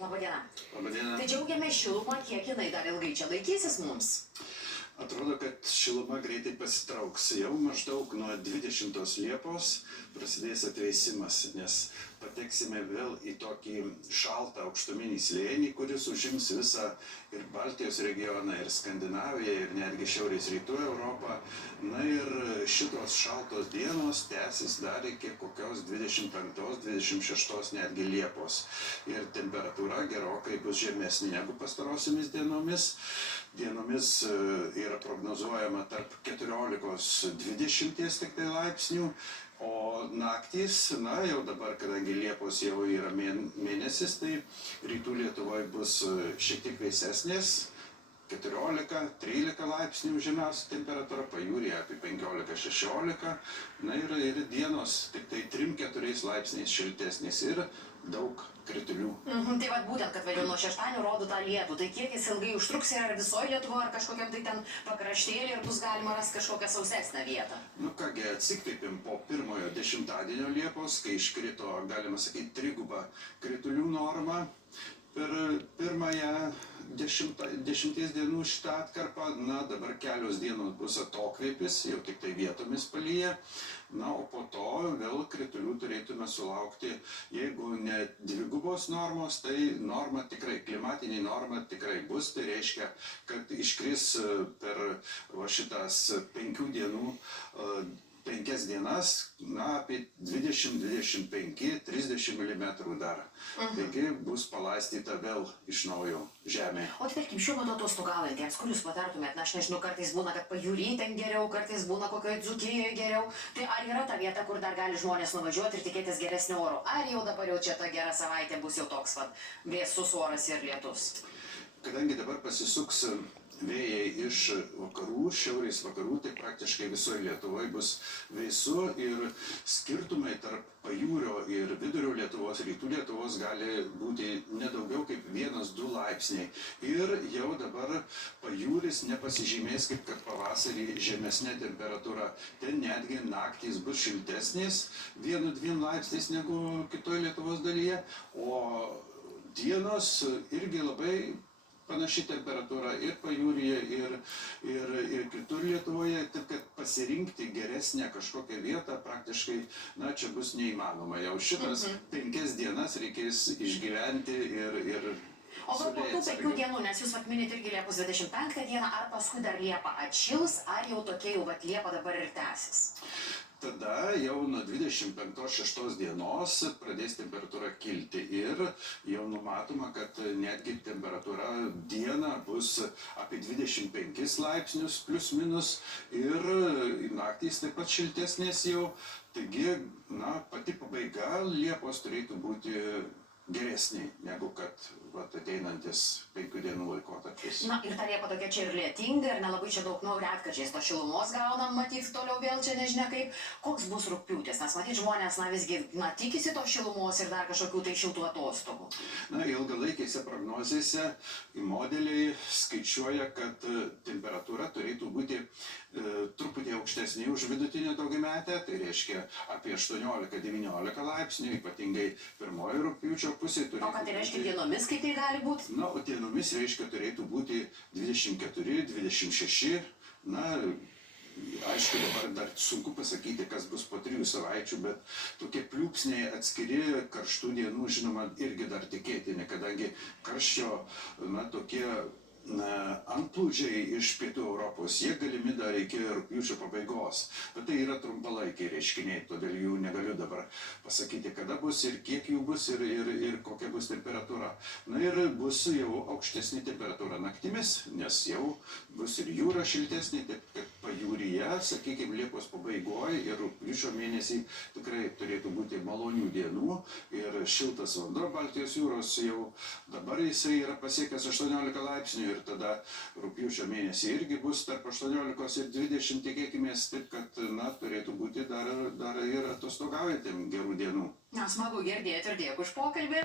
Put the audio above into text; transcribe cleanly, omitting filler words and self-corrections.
Labadiena. Labadiena. Tai džiaugiamės šilumą, kiek jinai dar ilgai čia laikysis mums? Atrodo, kad šiluma greitai pasitrauks. Jau maždaug nuo 20 Liepos prasidės atvėsimas, nes pateksime vėl į tokį šaltą aukštuminį slėnį, kuris užims visą ir Baltijos regioną, ir Skandinaviją, ir netgi šiaurės rytų Europą. Na ir šitos šaltos dienos tęsis dar iki kokios 25-26 netgi Liepos. Ir temperatūra gerokai bus žemesnė negu pastarosiomis dienomis. Dienomis yra prognozuojama tarp 14-20 tik tai laipsnių, o naktys, na jau dabar, kadangi Liepos jau yra mėnesis, tai rytų Lietuvoje bus šiek tiek vėsesnės, 14-13 laipsnių žemiausia temperatūra, pajūryje apie 15-16, na ir dienos tik tai 3-4 laipsniais šiltesnės ir daug kritulių. Tai vat būtent, kad vėliau nuo šeštadienio rodo tą lietų, tai kiek jis ilgai užtruks ir ar visoje Lietuvoje, ar kažkokiam tai ten pakraštėlį, ir bus galima rasti kažkokią sausesnę vietą? Nu kągi, atsikvėpim po pirmojo 10-dienio Liepos, kai iškrito, galima sakyti, triguba kritulių norma. Per pirmąją 10 dienų šitą atkarpą, na dabar kelios dienos bus atokvėpis, jau tik tai vietomis palyja, na o po to vėl kritulių turėtume sulaukti, jeigu ne dvigubos normos, tai norma tikrai, klimatinė norma tikrai bus, tai reiškia, kad iškris per šitas 5 dienų 5 dienas, na, apie 20, 25, 30 mm dar. Taigi bus palaistyta vėl iš naujo žemė. O tai tarkim, šiuo metu atostogaujantiems, kur jūs patartumėt? Na, aš nežinau, kartais būna, kad pajūry ten geriau, kartais būna kokioje Dzūkijoje geriau. Tai ar yra ta vieta, kur dar gali žmonės nuvažiuoti ir tikėtis geresnio oro? Ar jau dabar jau čia ta gera savaitė bus jau toks vėsus oras ir lietus? Kadangi dabar pasisuks vėjai iš vakarų, šiaurės vakarų, tai praktiškai visoje Lietuvoje bus vėsu ir skirtumai tarp pajūrio ir vidurio Lietuvos, rytų Lietuvos gali būti nedaugiau kaip 1-2 laipsniai. Ir jau dabar pajūris nepasižymės kaip kad pavasarį žemesnė temperatūra. Ten netgi naktys bus šiltesnės 1-2 laipsniais negu kitoje Lietuvos dalyje, o dienos irgi labai panaši temperatūra ir pajūryje, ir kitur Lietuvoje, taip kad pasirinkti geresnę kažkokią vietą praktiškai, na, čia bus neįmanoma. Jau šitas 5 dienas reikės išgyventi ir O gal po tų 5 dienų, nes jūs minit irgi Liepos 25 dieną, ar paskui dar Liepa atšils, ar jau tokia jau Liepa dabar ir tęsis? Tada jau nuo 25-6 dienos pradės temperatūra kilti ir jau numatoma, kad netgi temperatūra dieną bus apie 25 laipsnius plius minus ir naktys taip pat šiltesnės jau. Taigi, na, pati pabaiga Liepos turėtų būti geresnė negu kad ateinantis 5 dienų laikotarpis. Na ir ta Liepa tokia čia ir lietinga, ir nelabai čia daug retkarčiais to šilumos gaunam, matyt, toliau vėl čia nežinia kaip. Koks bus rugpjūtis? Nes matyt, žmonės, na visgi, tikisi to šilumos ir dar kažkokių tai šiltų atostogų. Na, ilgalaikėse prognozėse modeliai skaičiuoja, kad temperatūra turėtų būti truputį aukštesnė už vidutinę daugiametę, tai reiškia apie 18-19 laipsnių, ypatingai pirmoji rugpjūčio pusė turėtų būti. O ką tai reiškia dienomis, kaip tai gali būti? Na, o dienomis reiškia turėtų būti 24-26, na, aišku, dabar dar sunku pasakyti, kas bus po 3 savaičių, bet tokie pliūpsniai atskiri karštų dienų, žinoma, irgi dar tikėtini, kadangi karščio, na, tokie antplūdžiai iš pietų Europos, jie galimi dar iki rugpjūčio pabaigos, bet tai yra trumpalaikiai reiškiniai, todėl jų negaliu dabar pasakyti, kada bus ir kiek jų bus ir kokia bus temperatūra. Na ir bus jau aukštesnė temperatūra naktimis, nes jau bus ir jūra šiltesnė, taip kad pajūryje, sakykime, Liepos pabaigoje ir rugpjūčio mėnesį tikrai turėtų būti malonių dienų ir šiltas vanduo Baltijos jūros jau dabar jisai yra pasiekęs 18 laipsnių. Ir tada rugpjūčio mėnesį irgi bus tarp 18 ir 20, tikėkimės, taip kad, na, turėtų būti dar ir atostogaujantiem gerų dienų. Na, smagu girdėti ir dėkui už pokalbį.